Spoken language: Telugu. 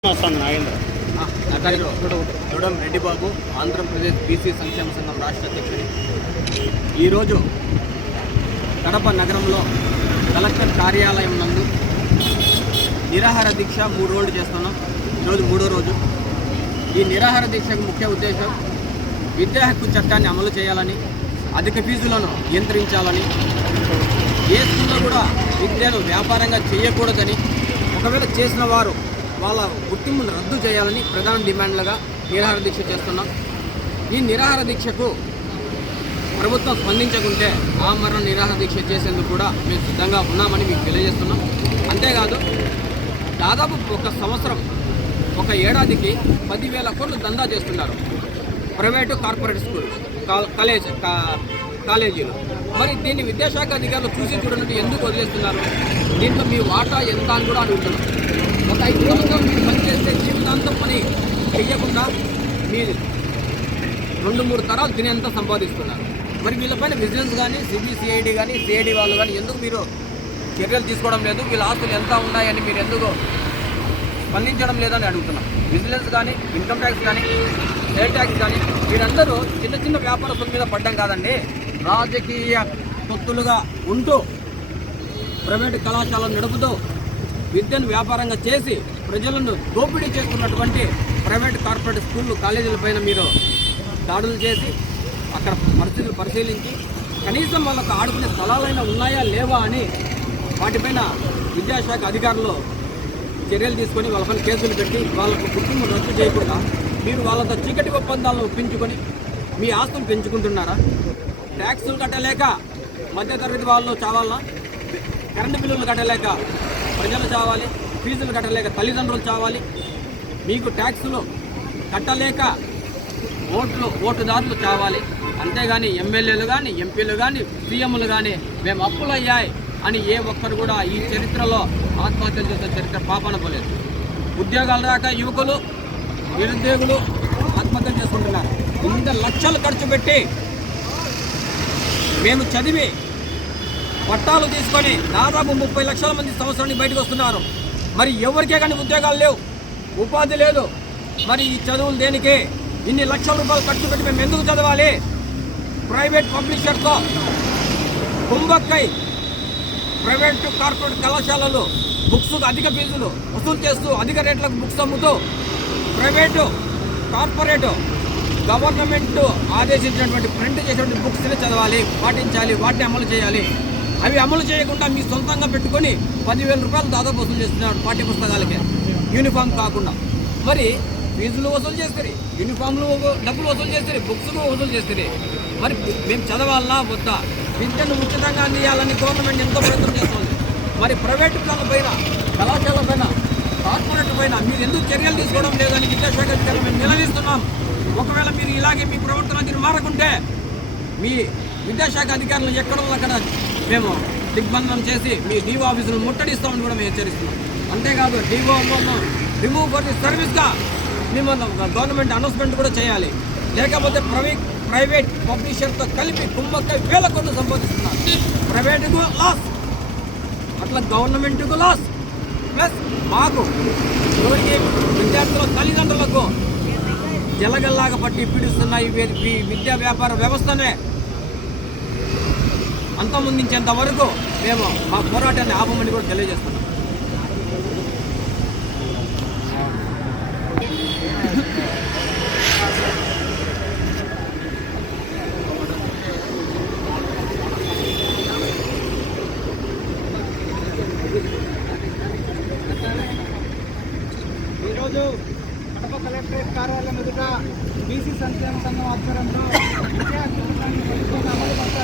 నాగేంద్ర రెడ్డి బాబు ఆంధ్రప్రదేశ్ బీసీ సంక్షేమ సంఘం రాష్ట్ర అధ్యక్షుడు. ఈరోజు కడప నగరంలో కలెక్టర్ కార్యాలయం నందు నిరాహార దీక్ష 3 రోజులు చేస్తున్నాం. ఈరోజు 3వ రోజు. ఈ నిరాహార దీక్షకు ముఖ్య ఉద్దేశం విద్యా హక్కు చట్టాన్ని అమలు చేయాలని, అధిక ఫీజులను నియంత్రించాలని, ఏ స్కూల్లో కూడా విద్యను వ్యాపారంగా చేయకూడదని, ఒకవేళ చేసిన వారు వాళ్ళ గుర్తింపును రద్దు చేయాలని ప్రధాన డిమాండ్లుగా నిరాహార దీక్ష చేస్తున్నాం. ఈ నిరాహార దీక్షకు ప్రభుత్వం స్పందించకుంటే ఆమరణ నిరాహార దీక్ష చేసేందుకు కూడా మేము సిద్ధంగా ఉన్నామని మీకు తెలియజేస్తున్నాం. అంతేకాదు, దాదాపు ఒక సంవత్సరం, ఒక ఏడాదికి 10,000 కోట్లు దందా చేస్తున్నారు ప్రైవేటు కార్పొరేట్ స్కూల్ కాలేజీలు. మరి దీన్ని విద్యాశాఖ అధికారులు చూసి చూడనట్టు ఎందుకు వదిలేస్తున్నారు? దీంట్లో మీ వాటా ఎంత అని కూడా అడుగుతున్నారు. ఒక 5 రోజుల్లో మీరు పనిచేస్తే జీవితాంతం పని చెయ్యకుండా మీరు 2-3 తరాలు తినేంత సంపాదిస్తున్నారు. మరి వీళ్ళపైన విజిలెన్స్ కానీ, సిబిసిఐడి కానీ, సిఐడి వాళ్ళు కానీ ఎందుకు మీరు చర్యలు తీసుకోవడం లేదు? వీళ్ళ ఆస్తులు ఎంత ఉన్నాయని మీరు ఎందుకు స్పందించడం లేదని అడుగుతున్నాం. విజిలెన్స్ కానీ, ఇన్కమ్ ట్యాక్స్ కానీ, సేల్ ట్యాక్స్ కానీ, వీరందరూ చిన్న చిన్న వ్యాపారస్తుల మీద పడ్డం కాదండి. రాజకీయ తొత్తులుగా ఉంటూ ప్రైవేటు కళాశాలను నడుపుతూ విద్యను వ్యాపారంగా చేసి ప్రజలను దోపిడీ చేస్తున్నటువంటి ప్రైవేట్ కార్పొరేట్ స్కూళ్ళు కాలేజీలపైన మీరు దాడులు చేసి అక్కడ పరిస్థితులు పరిశీలించి కనీసం వాళ్ళకు ఆడుకునే స్థలాలైనా ఉన్నాయా లేవా అని వాటిపైన విద్యాశాఖ అధికారులు చర్యలు తీసుకొని వాళ్ళపైన కేసులు పెట్టి వాళ్ళకు గుర్తింపు రద్దు చేయకుండా మీరు వాళ్ళతో చీకటి ఒప్పందాలను ఒప్పించుకొని మీ ఆస్తులు పెంచుకుంటున్నారా? ట్యాక్సులు కట్టలేక మధ్యతరగతి వాళ్ళు చావాలన్నా? కరెంటు బిల్లులు కట్టలేక ప్రజలు చావాలి? ఫీజులు కట్టలేక తల్లిదండ్రులు చావాలి? మీకు ట్యాక్సులు కట్టలేక ఓటుదారులు చావాలి. అంతేగాని ఎమ్మెల్యేలు కానీ, ఎంపీలు కానీ, సీఎంలు కానీ మేము అప్పులు అయ్యాయి అని ఏ ఒక్కరు కూడా ఈ చరిత్రలో ఆత్మహత్యలు చేసే చరిత్ర పాపన పోలేదు. ఉద్యోగాలు రాక యువకులు, నిరుద్యోగులు ఆత్మహత్యలు చేసుకుంటున్నారు. ఇంత లక్షలు ఖర్చు పెట్టి మేము చదివి పట్టాలు తీసుకొని దాదాపు 30 లక్షల మంది సంవత్సరానికి బయటకు వస్తున్నారు. మరి ఎవరికే కానీ ఉద్యోగాలు లేవు, ఉపాధి లేదు. మరి ఈ చదువులు దేనికి? ఇన్ని లక్షల రూపాయలు ఖర్చు పెట్టి మేము ఎందుకు చదవాలి? ప్రైవేట్ పబ్లిషర్తో కుంభక్కై ప్రైవేట్ కార్పొరేట్ కళాశాలలు బుక్స్ అధిక ఫీజులు వసూలు చేస్తూ అధిక రేట్లకు బుక్స్ అమ్ముతూ ప్రైవేటు కార్పొరేటు గవర్నమెంట్ ఆదేశించినటువంటి ప్రింట్ చేసినటువంటి బుక్స్ని చదవాలి, పాటించాలి, వాటిని అమలు చేయాలి. అవి అమలు చేయకుండా మీ సొంతంగా పెట్టుకొని 10,000 రూపాయలు దాదాపు వసూలు చేస్తున్నారు పాఠ్య పుస్తకాలకి, యూనిఫామ్ కాకుండా. మరి ఫీజులు వసూలు చేస్తారు, యూనిఫామ్లు డబ్బులు వసూలు చేస్తారు, బుక్స్లు వసూలు చేస్తారు. మరి మేము చదవాలన్నా వద్దా? విద్యను ఉచితంగా అందియాలని గవర్నమెంట్ ఎంతో ప్రయత్నం చేస్తుంది. మరి ప్రైవేటు పైన, కళాశాల పైన, కార్పొరేట్ పైన మీరు ఎందుకు చర్యలు తీసుకోవడం లేదని విద్యాశాఖ అధికారులు మేము నిలదీస్తున్నాం. ఒకవేళ మీరు ఇలాగే మీ ప్రవర్తన తీరు మారకుంటే మీ విద్యాశాఖ అధికారులు ఎక్కడో అక్కడ మేము దిగ్బంధనం చేసి మీ డిఓ ఆఫీసులు ముట్టడిస్తామని కూడా మేము హెచ్చరిస్తున్నాం. అంతేకాదు, డిఓ రిమూవ్ ఫర్ ది సర్వీస్గా మేము గవర్నమెంట్ అనౌన్స్మెంట్ కూడా చేయాలి. లేకపోతే ప్రైవేట్ పబ్లిషర్తో కలిపి కుంభక్కై 1,000 కోట్లు సంపాదిస్తున్నారు. ప్రైవేటుకు లాస్, అట్లా గవర్నమెంట్కు లాస్, ప్లస్ మాకు ఎవరికి విద్యార్థుల తల్లిదండ్రులకు జలగల్లాగా పట్టి పీడిస్తున్న ఈ విద్యా వ్యాపార వ్యవస్థనే అంతమొందించేంత వరకు మేము మా పోరాటాన్ని ఆపమని కూడా తెలియజేస్తున్నాం. ఈరోజు కడప కలెక్టరేట్ కార్యాలయం ఎదుట బీసీ సంక్షేమ సంఘం ఆధ్వర్యంలో విద్యా హక్కు చట్టాన్ని అమలు